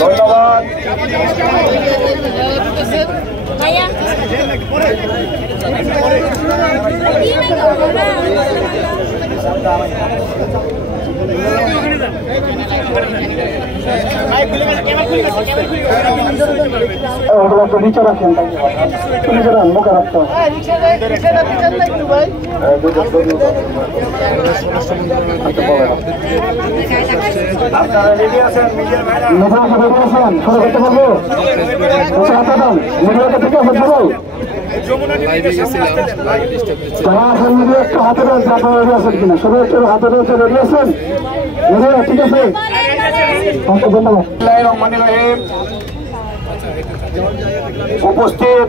ধন্যবাদ। নিচে রাখেন, মুখে রাখতে হবে। আপনারা রেডি আছেন? মিডিয়া ভাইরা শুরু করতে পারবো? মিডিয়াকে ঠিক আছে সবাই? একটু হাতে রয়েছে, আপনারা রেডি আছেন কিনা? সবাই একটু হাতে রয়েছে, রেডি আছেন? ঠিক আছে, ধন্যবাদ। উপস্থিত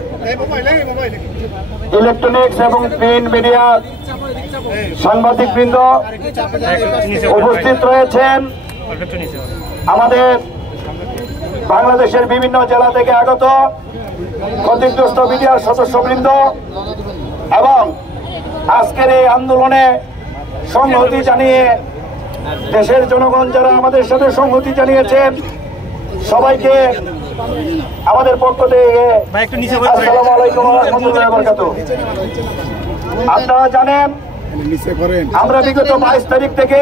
ইলেকট্রনিক্স এবং প্রিন্ট মিডিয়া সাংবাদিক বৃন্দ, উপস্থিত রয়েছেন আমাদের বাংলাদেশের বিভিন্ন জেলা থেকে আগত ক্ষতিগ্রস্ত মিডিয়ার সদস্যবৃন্দ এবং আজকের এই আন্দোলনে সংহতি জানিয়ে দেশের জনগণ যারা আমাদের সাথে সংহতি জানিয়েছেন সবাইকে আমাদের পক্ষ থেকে আসসালামু আলাইকুম ওয়া রাহমাতুল্লাহি ওয়া বারাকাতুহু। আপনারা জানেন আমরা বিগত 22 তারিখ থেকে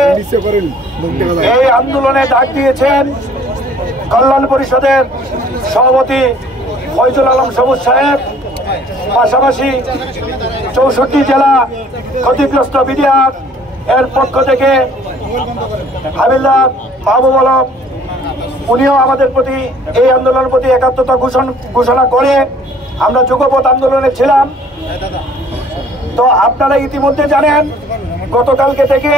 এই আন্দোলনে ডাক দিয়েছেন কল্যাণ পরিষদের সভাপতি ফয়জুল আলম সবুজ সাহেব, পাশাপাশি 64 জেলা ক্ষতিগ্রস্ত মিডিয়া এর পক্ষ থেকে হাবিলদার মাহবুব আলম, উনিও আমাদের প্রতি এই আন্দোলনের প্রতি একাত্মতা ঘোষণা করে আমরা যুগপথ আন্দোলনে ছিলাম। তো আপনারা ইতিমধ্যে জানেন গতকালকে থেকে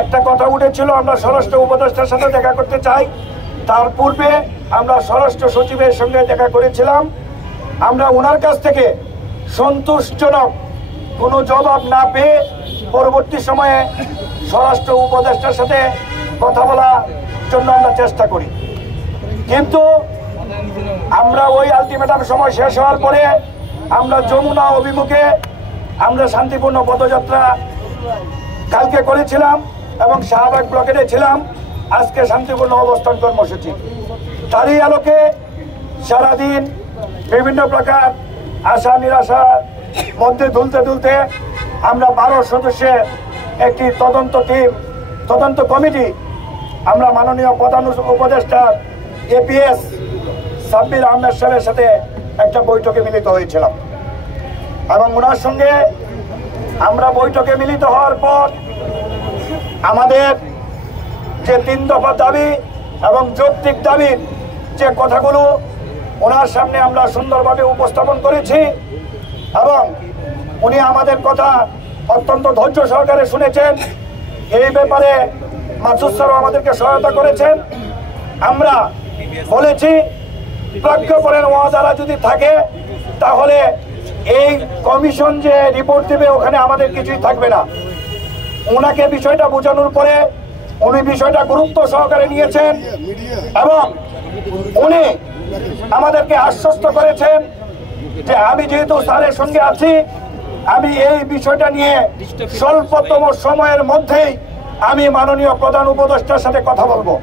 একটা কথা উঠেছিল, আমরা স্বরাষ্ট্র উপদেষ্টার সাথে দেখা করতে চাই। তার পূর্বে আমরা স্বরাষ্ট্র সচিবের সঙ্গে দেখা করেছিলাম। আমরা ওনার কাছ থেকে সন্তুষ্টজনক কোনো জবাব না পেয়ে পরবর্তী সময়ে স্বরাষ্ট্র উপদেষ্টার সাথে কথা বলার জন্য আমরা চেষ্টা করি, কিন্তু আমরা ওই আলটিমেটাম সময় শেষ হওয়ার পরে আমরা যমুনা অভিমুখে আমরা শান্তিপূর্ণ পদযাত্রা কালকে করেছিলাম এবং শাহবাগ ব্লকেটে ছিলাম। আজকে শান্তিপূর্ণ অবস্থান কর্মসূচি, তারই আলোকে সারাদিন বিভিন্ন প্রকার আশা নিরাশার মধ্যে দুলতে আমরা 12 সদস্যের একটি তদন্ত কমিটি আমরা মাননীয় প্রধান উপদেষ্টা APS সাব্বির আহমেদ সাহেবের সাথে একটা বৈঠকে মিলিত হয়েছিলাম এবং ওনার সঙ্গে আমরা বৈঠকে মিলিত হওয়ার পর আমাদের যে 3 দফা দাবি এবং যৌক্তিক দাবির যে কথাগুলো ওনার সামনে আমরা সুন্দরভাবে উপস্থাপন করেছি এবং উনি আমাদের কথা অত্যন্ত ধৈর্য সহকারে শুনেছেন। এই ব্যাপারে মাসুদ স্যারও আমাদেরকে সহায়তা করেছেন। আমরা বলেছি প্রেক্ষাপটের ওয়াদারা যদি থাকে তাহলে এই কমিশন যে রিপোর্ট দেবে ওখানে আমাদের কিছুই থাকবে না। ওনাকে বিষয়টা বোঝানোর পরে উনি বিষয়টা গুরুত্ব সহকারে নিয়েছেন এবং উনি আমাদেরকে আশ্বস্ত করেছেন যে আমি যেহেতু স্যারের সঙ্গে আছি, আমি এই বিষয়টা নিয়ে স্বল্পতম সময়ের মধ্যেই আমি মাননীয় প্রধান উপদেষ্টার সাথে কথা বলবো।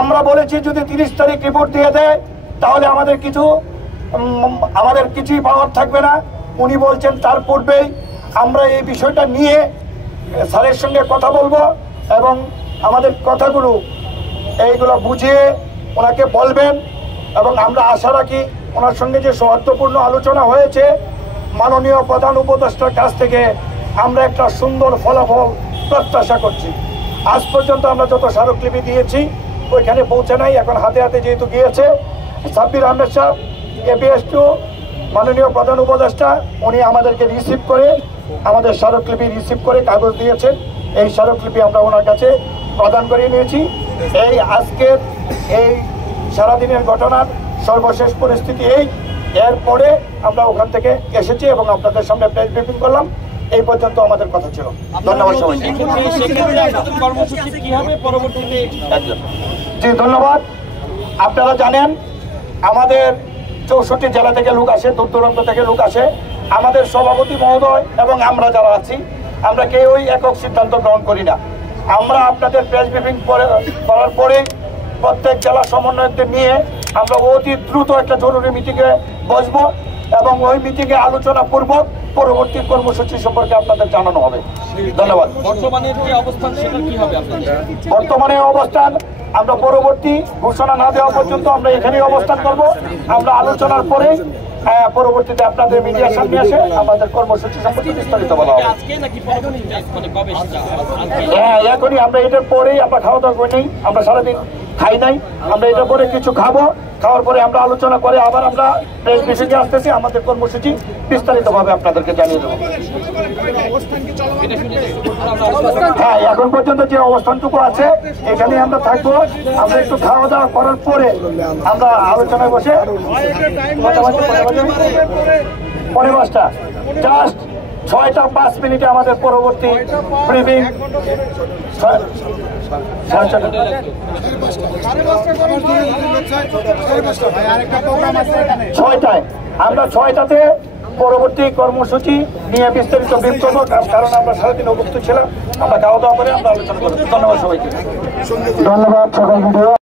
আমরা বলেছি যদি 30 তারিখ রিপোর্ট দিয়ে দেয় তাহলে আমাদের কিছুই পাওয়ার থাকবে না। উনি বলছেন তার পূর্বেই আমরা এই বিষয়টা নিয়ে স্যারের সঙ্গে কথা বলবো এবং আমাদের কথাগুলো এইগুলো বুঝিয়ে ওনাকে বলবেন এবং আমরা আশা রাখি ওনার সঙ্গে যে সৌহার্দ্যপূর্ণ আলোচনা হয়েছে মাননীয় প্রধান উপদেষ্টার কাছ থেকে আমরা একটা সুন্দর ফলাফল প্রত্যাশা করছি। আজ পর্যন্ত আমরা যত স্মারকলিপি দিয়েছি ওইখানে পৌঁছে নাই, এখন হাতে হাতে যেহেতু গিয়েছে সাব্বির আহমেদ সাহেব APS2 মাননীয় প্রধান উপদেষ্টা উনি আমাদেরকে রিসিভ করে আমাদের স্মারকলিপি রিসিভ করে কাগজ দিয়েছেন। এই স্মারকলিপি আমরা ওনার কাছে প্রদান করে নিয়েছি। এই আজকের এই সারাদিনের ঘটনার সর্বশেষ পরিস্থিতি এরপরে আমরা ওখান থেকে এসেছি এবং আপনাদের সামনে প্রেস ব্রিফিং করলাম। এই পর্যন্ত আমাদের কথা ছিল। ধন্যবাদ সবাইকে। জি ধন্যবাদ। আপনারা জানেন আমাদের 64 জেলা থেকে লোক আসে, দূর দূরান্ত থেকে লোক আসে। আমাদের সভাপতি মহোদয় এবং আমরা যারা আছি, আমরা কেউই একক সিদ্ধান্ত গ্রহণ করি না। আমরা আপনাদের প্রেস ব্রিফিং করার পরে প্রত্যেক জেলা সমন্বয়কদের নিয়ে আমরা অতি দ্রুত একটা জরুরি মিটিংয়ে বসবো এবং ওই মিটিংয়ে আলোচনা পূর্বক পরবর্তী কর্মসূচি সম্পর্কে আপনাদের জানানো হবে। ধন্যবাদ। বর্তমানে অবস্থান আমরা পরবর্তী ঘোষণা না দেওয়া পর্যন্ত আমরা এখানেই অবস্থান করব। আমরা আলোচনার পরে পরবর্তীতে আপনাদের মিডিয়ার সামনে আসে আমাদের কর্মসূচি সম্পর্কে বিস্তারিত বলা হবে। হ্যাঁ, এখনই আমরা এটার পরেই আমরা খাওয়া দাওয়া করি নাই, আমরা সারাদিন খাই নাই। আমরা এটার পরে কিছু খাবো, খাওয়ার পরে আমরা আলোচনা করে আবার আমরা প্রেস ব্রিফিংয়ে আসতেছি। আমাদের কর্মসূচি বিস্তারিতভাবে আপনাদেরকে জানিয়ে দেবো। হ্যাঁ, এখন পর্যন্ত যে অবস্থানটুকু আছে এখানে আমরা থাকবো। আমরা একটু খাওয়া দাওয়া করার পরে আমরা আলোচনায় বসে পরে 5টা জাস্ট 6টা 5 মিনিটে আমাদের পরবর্তী ব্রিফিং। 6টায় আমরা 6টাতে পরবর্তী কর্মসূচি নিয়ে বিস্তারিত ব্রিফ করবো, কারণ আমরা সারাদিন অভুক্ত ছিলাম। আমরা খাওয়া দাওয়া করে আমরা আলোচনা করবো। ধন্যবাদ সবাইকে। ধন্যবাদ সবাই।